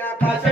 आकाश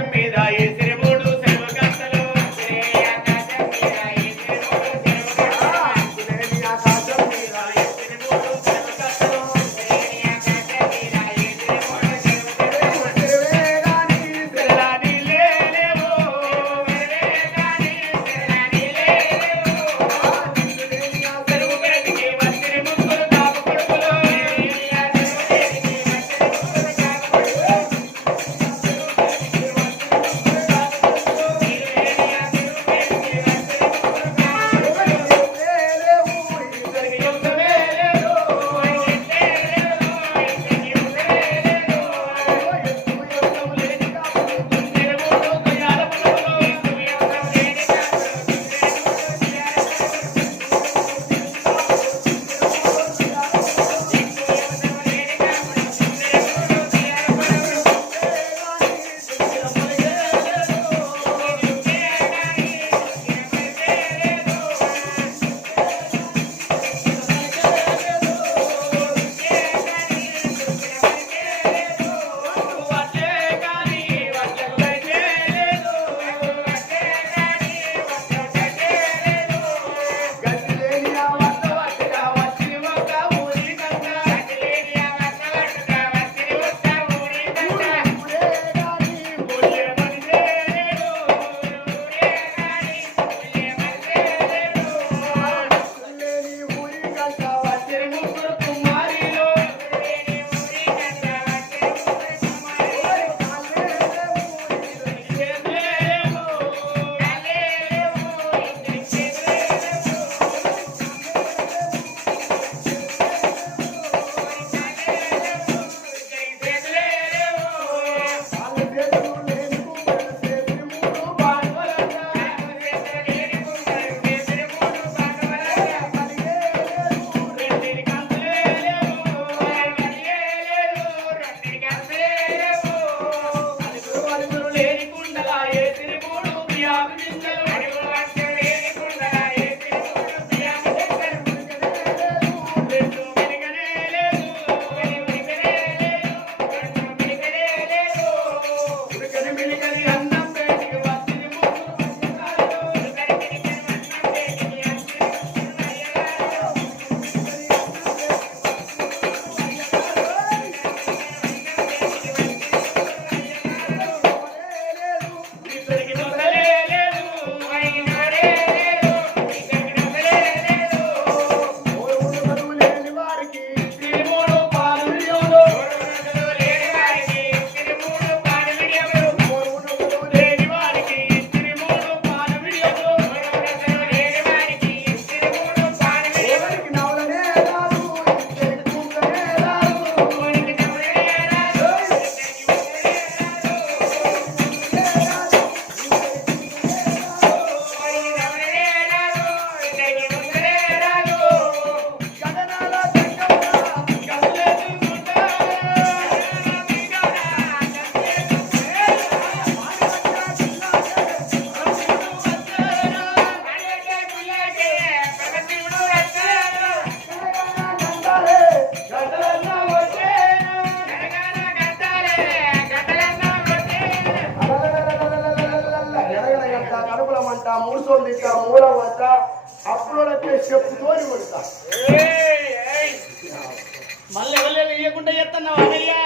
మళ్ళీ ఎవరు ఇవ్వకుండా చేస్తున్నావు అయ్యా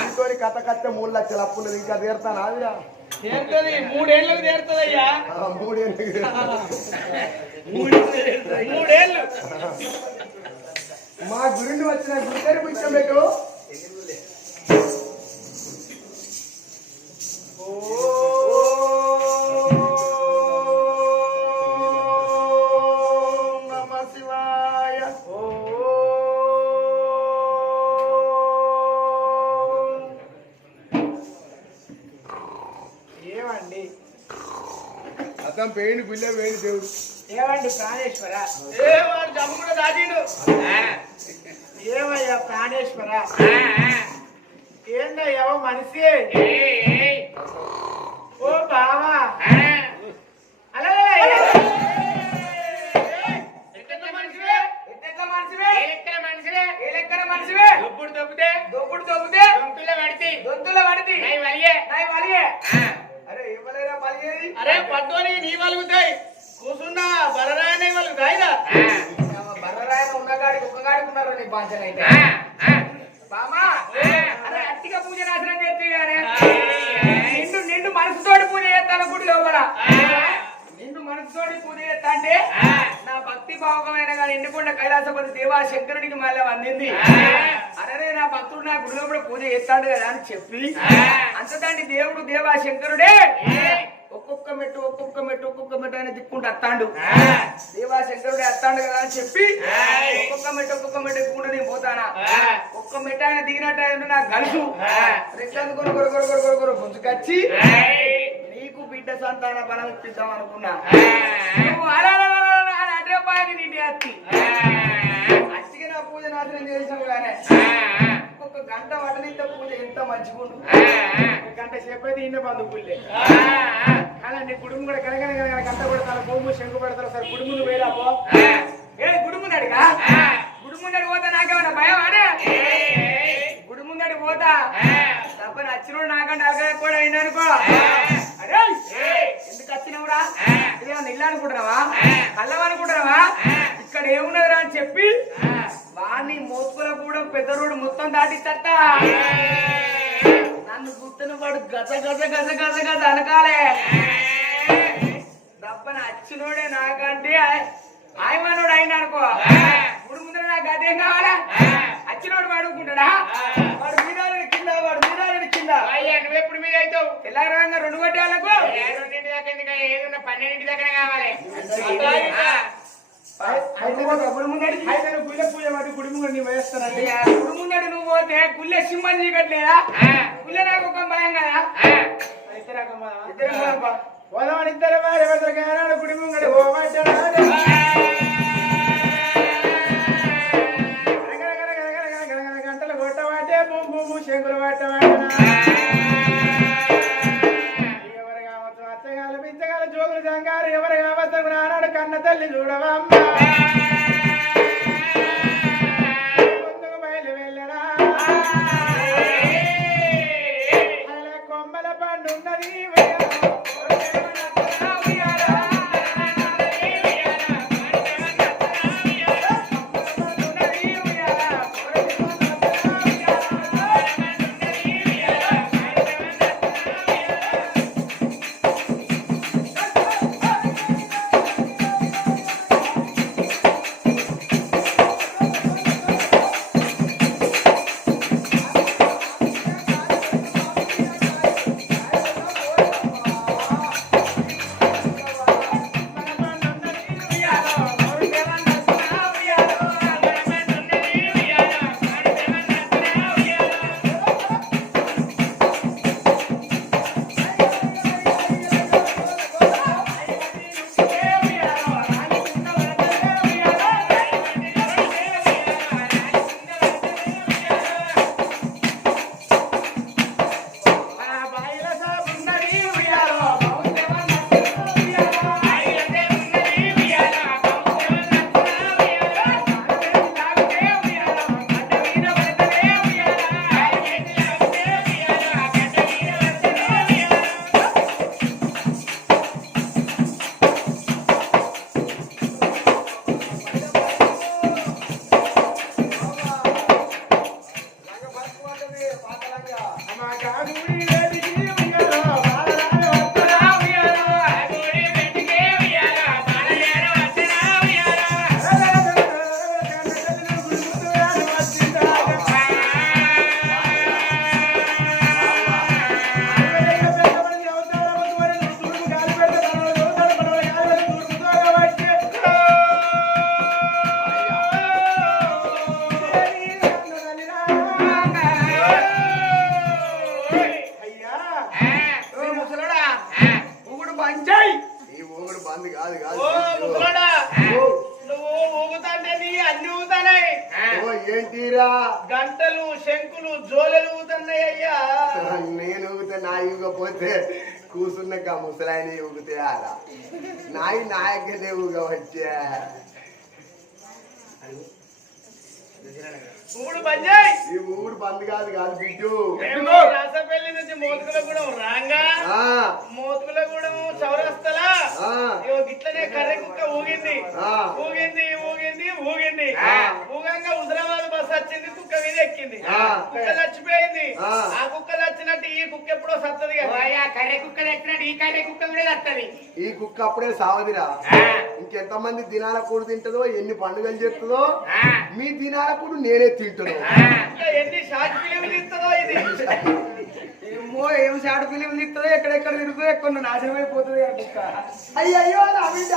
ఇంకోటి కథ కత్తే మూడు లక్షల అప్పులు ఇంకా తీరుతాను ఆదిరా తీరుతుంది. మూడేళ్ళకి తీరుతుందయ్యా. ఆ, మూడేళ్ళు మూడేళ్ళు. మా గురుండి వచ్చిన గురికరి పుచ్చం పెట్టు ఓం పేయిని పిల్ల వేడి దేవుడు. ఏమండి ప్రాణేశ్వర? ఏ వాడు జమ్ము కూడా దాటిండు ఏమయ్యా ప్రాణేశ్వర? ఏందయ్యా ఓ మనిషి? ఓ బావా. అలా దొప్పుడు దొబ్బితే దొంతుల పడితే? దొంతుల పడితే? వలిగే నాయి వలిగే ఆ, అరే పట్టుకొని నీ వలుగుతాయి కూసున్నా బలరాయనే వలుగుతాయిరా ఆ, బర్రరాయన ఉన్న గాడికి ఒక్క గాడికి ఉన్నారు నీ బాధ్యత అయితే ఆ, ఆ. బామా. అరే అట్టిగా పూజ నాశనం చేస్తే గానే ఆ. నిండు నిండు మనసుతోటి పూజ చేస్తాను గుడి లోపల ఆ. నిండు మనసుతోటి పూజ చేస్తా అంటే ఆ. నా భక్తి భావకమైన కానీ ఎండుకొండ కైలాసపతి దేవా శంకరుడికి మళ్ళీ అందింది. అరే నా భక్తుడు నా గుడి లోపల పూజ చేస్తాడు కదా అని చెప్పి. అంతదాన్ని దేవుడు దేవా శంకరుడే. ఒక్కొక్క మెట్టు ఒక్కొక్క మెట్టు ఒక్కొక్క మెట్టు అని తిప్పుకుంటూ అత్తాడు. దేవా శంకరుడే అత్తాడు కదా అని చెప్పి. ఒక్కొక్క మెట్టు ఒక్కొక్క మెట్టు ఎక్కుంటూ నేను పోతానా. ఒక్క మెట్టు ఆయన దిగినట్టు ఆయన నాకు గలుసు కొను కొరు కొరు కొరు కొరు కొరు గుంజుకొచ్చి. నీకు బిడ్డ సంతాన బలం ఇప్పిద్దాం అనుకున్నా పాయని నీటి అత్తి నా పూజ నాశనం చేసావు కానీ. ఒక్క గంట వడనింత పూజ ఎంత మంచిగుండు. గంట. అలా నీ కుటుంబం కూడా కనగన కనగన గంట కొడతాను భూము శంకు పెడతారు సార్ కుటుంబం వేరా పో. ఆ. ఏ గుడి ముందడిగా ఆ. గుడి ముందడి పోతా నాకేమన్నా భయం అనే ఏయ్. గుడి ముందడి పోతా. నాకంటే అక్కడ కూడా అయిననుకో ఆ. అరే ఇది ఇల్లు అనుకుంటున్నావా. కళ్ళం అనుకుంటున్నావా. ఇక్కడ ఏమున్నదిరా అని చెప్పి. వాణ్ణి మోసుకుల కూడా పెద్ద రోడ్డు మొత్తం దాటిచ్చట. నన్ను గుర్తున్న వాడు గజ గజ గజ గజ గజ అనకాలే దప్పన అచ్చినోడే నాకంటే ఆయమనోడు అయిన అనుకో ఇప్పుడు ముందర నాకు అదేం కావాలా అచ్చినోడు వాడుకుంటాడా వాడు మీనాలని కింద వాడు మీనాలని కింద అయ్యా నువ్వెప్పుడు మీద అవుతావు తెల్లారంగా రెండు కొట్టాలకు ఏడుంటి దాకా ఎందుకు ఏదన్నా పన్నెండింటి దగ్గర కావాలి ఆ. అయితే గుడి ముందడి అయితే నువ్వు గుళ్ళ పూజ పట్టి గుడి ముందు నీ వేస్తానండి గుడి ముందడి నువ్వు పోతే గుళ్ళె సింహం చీకట్లేదా. గుళ్ళె నాకు ఒక భయం కదా. పోదామని ఇద్దరు వారి వద్దరు గానాడు గుడి ముంగడి పోమంటాడు గంటలు కొట్టవాటే భూము శంకులు పట్టవాటనా కన్న తల్లి చూడవమ్మ ముందుకు బయలు వెళ్ళరా? కొమ్మల పండు ನಾಯಿ ನಾಯಕನೇ ಹೋಗವತ್ತೆ వచ్చే ఊడు బంజాయ్ ఈ ఊరు బంద్ కాదు కాదు బిడ్డు. రాసపల్లి నుంచి మోతుకులగూడెం రాంగా? ఆ, మోతుకులగూడెం చౌరస్తలా? ఆ, ఇగో గిట్లనే కర్రె కుక్క ఊగింది. ఆ. ఊగింది ఊగింది ఊగింది. ఆ. ఊగంగా హుజరాబాద్ బస్ వచ్చింది కుక్క మీద ఎక్కింది. ఆ. కుక్క చచ్చిపోయింది. ఆ. ఆ కుక్క చచ్చినట్టు ఈ కుక్క ఎప్పుడో సత్తది కదా? కర్రె కుక్క తెచ్చినట్టు ఈ కర్రె కుక్క కూడా తెస్తుంది ఈ కుక్క అప్పుడే సావదిరా. ఇంకెంత మంది దినాల కూడు తింటదో ఎన్ని పండుగలు చేస్తుందో మీ దినాల కూడు నేనే తింటున్నా ఇంకా ఎన్ని షార్ట్ ఫిలింలు ఇస్తుందో ఇది? ఏమో ఏం షార్ట్ ఫిలిం తీస్తుందో ఎక్కడెక్కడ తిరుగుతుందో ఎక్కడ నాశనం అయిపోతుంది కుక్క అయ్యయ్యో నా బిడ్డ.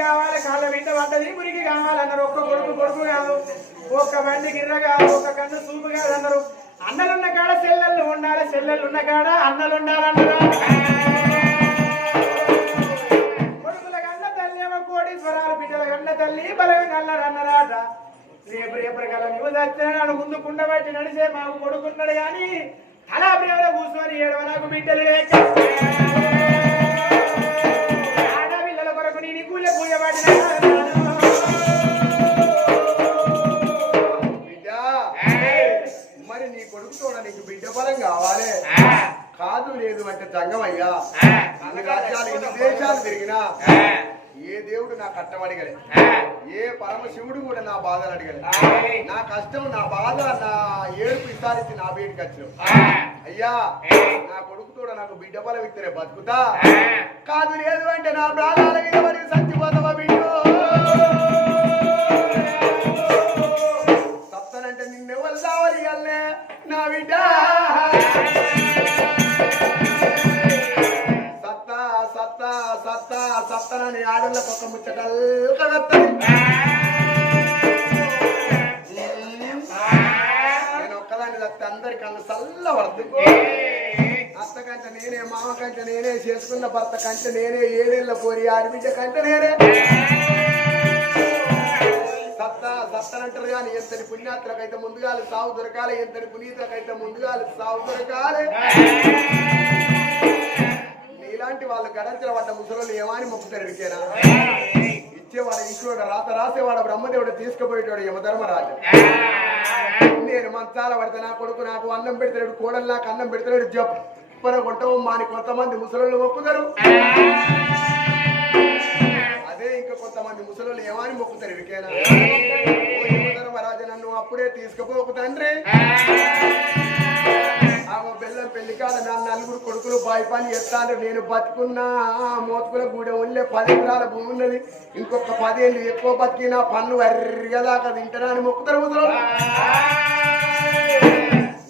కావాలి కాళ్ళ బిడ్డ పడ్డది మురికి కావాలన్నారు. ఒక్క కొడుకు కొడుకు కాదు ఒక్క బండి గిర్ర కాదు ఒక్క కన్ను చూపు కాదు అన్నారు అన్నలున్న కాడ సెల్లెళ్ళు ఉండాలి సెల్లెళ్ళు ఉన్న కాడ అన్నలు ఉండాలన్నారు కొడుకుల కన్న తల్లి ఏమో కోటీశ్వరాలు బిడ్డల కన్న తల్లి బలగం అన్నారు అన్నరాట రేపు రేపటి కాలం నువ్వు చచ్చినాడు ముందు కుండబట్టి నడిచే మాకు కొడుకున్నాడు కానీ అలా ప్రేమలో కూర్చొని ఏడవ నాకు బిడ్డలు దిక్కులే మరి నీ కొడుకుతో నీకు బిడ్డ బలం కావాలి. కాదు లేదు అంటే తంగమయ్యా అన్ని రాజ్యాలు ఎన్ని దేశాలు తిరిగినా ఏ దేవుడు నా కట్టం అడగలే. ఏ పరమశివుడు కూడా నా బాధలు అడగలే. నా కష్టం నా బాధ నా ఏడుపు ఇస్తారించి నా బయటకు వచ్చినావు. అయ్యా నా కొడుకుతో నాకు బిడ్డ బలం ఇద్దరే బతుకుతా. కాదు లేదు అంటే నా ప్రాణాల మీద మరి చచ్చిపోతావా బిడ్డో? సత్తనంటే నిన్నెవరు కావాలి ఇయ్యాలనే నా బిడ్డ. సత్తా సత్తా సత్తా సత్తనని ఆడళ్ళకు ఒక ముచ్చటల్ చల్ల అత్త కంటే నేనే మామ కంటే నేనే చేసుకున్న భర్త కంటే నేనే ఏడేళ్ళ పోరి ఆడబిడ్డ కంటే నేనే. సత్తా సత్తనంటారు కానీ ఎంతటి పుణ్యాత్రకైతే ముందుగాలి సాగు దొరకాలి ఎంతటి పునీతకైతే ముందుగాలి సాగు దొరకాలి. ఇలాంటి వాళ్ళు గడంచిన పడ్డ ముసలు ఏమని మొక్కుతారు వికేనా ఇచ్చేవాడు ఈశ్వరుడు రాత రాసేవాడు బ్రహ్మదేవుడు తీసుకుపోయేవాడు యమధర్మరాజు. నేను మంచాల పడితే నా కొడుకు నాకు అన్నం పెడతాడు కోడలు నాకు అన్నం పెడతాడు జప్పన కొట్టవు మాని కొంతమంది ముసలోళ్ళు మొక్కుతారు. అదే ఇంకా కొంతమంది ముసలోళ్ళు ఏమని మొక్కుతారు ఇవికేనా ఓ నన్ను అప్పుడే తీసుకుపోకు తండ్రి. పని చెప్తాను నేను బతుకున్నా మోతుకుల గూడె ఉండే పది ఎకరాల భూమి ఉన్నది. ఇంకొక పదేళ్ళు ఎక్కువ బతికినా పన్ను ఎర్రదాకా తింటానా అని మొక్కుతారు ముసలు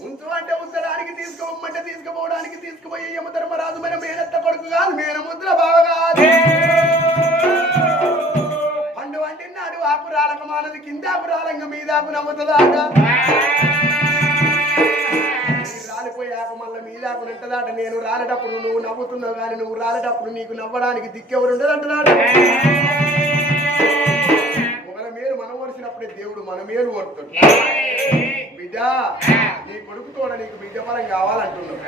ఉంచు అంటే ఉంచడానికి తీసుకోమంటే తీసుకుపోవడానికి తీసుకుపోయి యమధర్మరాజు మన మేనత్త కొడుకు కాదు మేన ముద్ర బావ కాదు పండు వంటిన్నాడు ఆకు రాలక మానది కింద ఆకు రాలంగ మీద ఆకు మళ్ళీ మీద ఆకు నెట్టదాట నేను రాలేటప్పుడు నువ్వు నవ్వుతున్నావు కానీ నువ్వు రాలేటప్పుడు నీకు నవ్వడానికి దిక్కెవరు ఉండదు అంటున్నాడు. ఒకవేళ మేలు మనం వరిసినప్పుడే దేవుడు మన మేలు కొడుతాడు బిడ్డ నీ కొడుకు తోడ నీకు బిడ్డ ఫలం కావాలంటున్నావు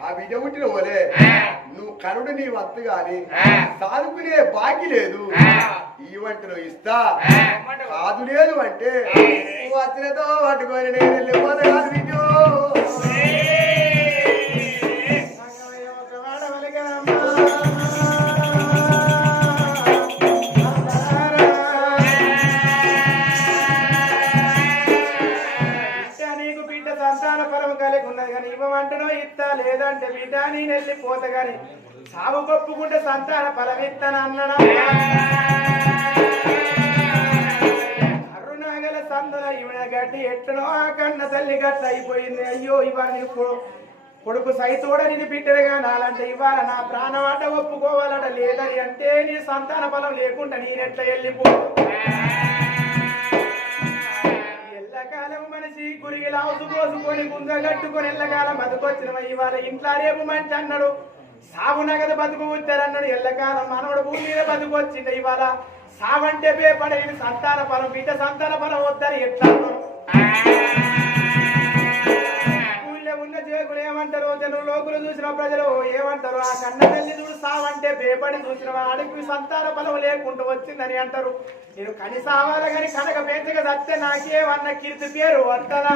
ఆ బిడ్డ పుట్టిన ఓలే నువ్వు కరుడు నీ వత్తు గాని సాదుకునే బాకి లేదు. ఈ వంటలో ఇస్తా. కాదు లేదు అంటే వచ్చినతో పట్టుకొని నేను వెళ్ళిపోతా కాదు బిడ్డో. ఫలమిత్తా లేదంటే బిడ్డ నేను వెళ్ళిపోతా గాని సాగు కొప్పుకుంటే సంతాన ఫలం ఇస్తానన్నడా అరుణాగల సందల ఇవిడ గడ్డి ఎట్టనో ఆ కన్న తల్లి గట్ల అయిపోయింది. అయ్యో ఇవాళ కొడుకు సైతోడ నేను బిడ్డలుగా నాలంటే ఇవాళ నా ప్రాణమాట ఒప్పుకోవాలట. లేదని అంటే నీ సంతాన బలం లేకుండా నేనెట్లా వెళ్ళిపో? ఇలా కురిగి లావుసు గుంజ కట్టుకొని ఎల్లకాలం బతుకొచ్చిన ఇవాళ ఇంట్లో రేపు మంచి అన్నాడు. సాగు నగదు బతుకు అన్నాడు ఎల్లకాలం మనవడు భూమి మీద బతుకొచ్చింది ఇవాళ సావంటే పేపడైన సంతాన పరం బిడ్డ సంతాన పరం వద్దని ఎట్లా అన్నాడు? ఏమంటారు జనులు లోకులు చూసిన ప్రజలు ఏమంటారు? ఆ కన్న తల్లి చూడు సావంటే భయపడి చూసిన వాడికి సంతాన బలం లేకుండా వచ్చిందని అంటారు. నేను కని సావాల కానీ కనక పెంచక చస్తే నాకేమన్న కీర్తి పేరు అంటారా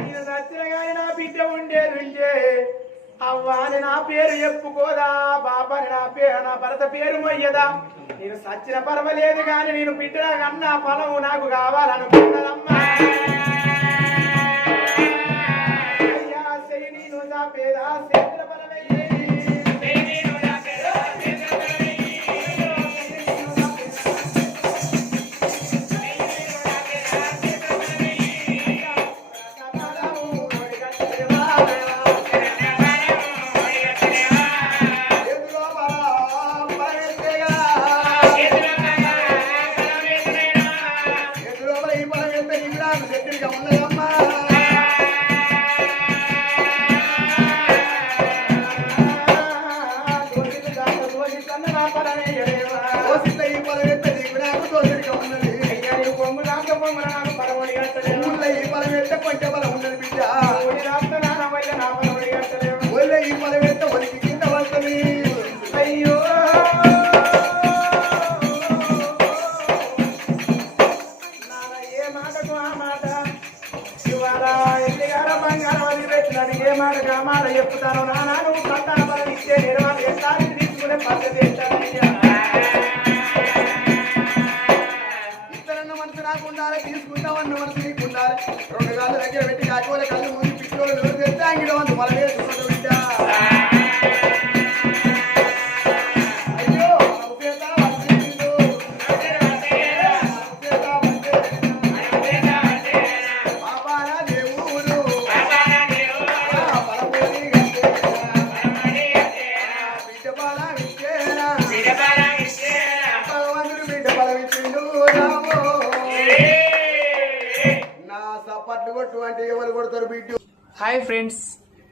నేను చచ్చిన కానీ నా బిడ్డ ఉండేది ఉంటే అవ్వా అని నా పేరు చెప్పుకోదా? బాబాని నా పేరు నా భరత పేరు మొయ్యదా? నేను సచ్చిన పర్వాలేదు కానీ నేను బిడ్డ కన్నా ఫలము నాకు కావాలనుకున్నదమ్మా शोभित गात शोभित ना परमे కాకపోతే కళ్ళు ముందు పిచ్చిలో ఎవరు తెస్తే అంగిడం అంత మళ్ళీ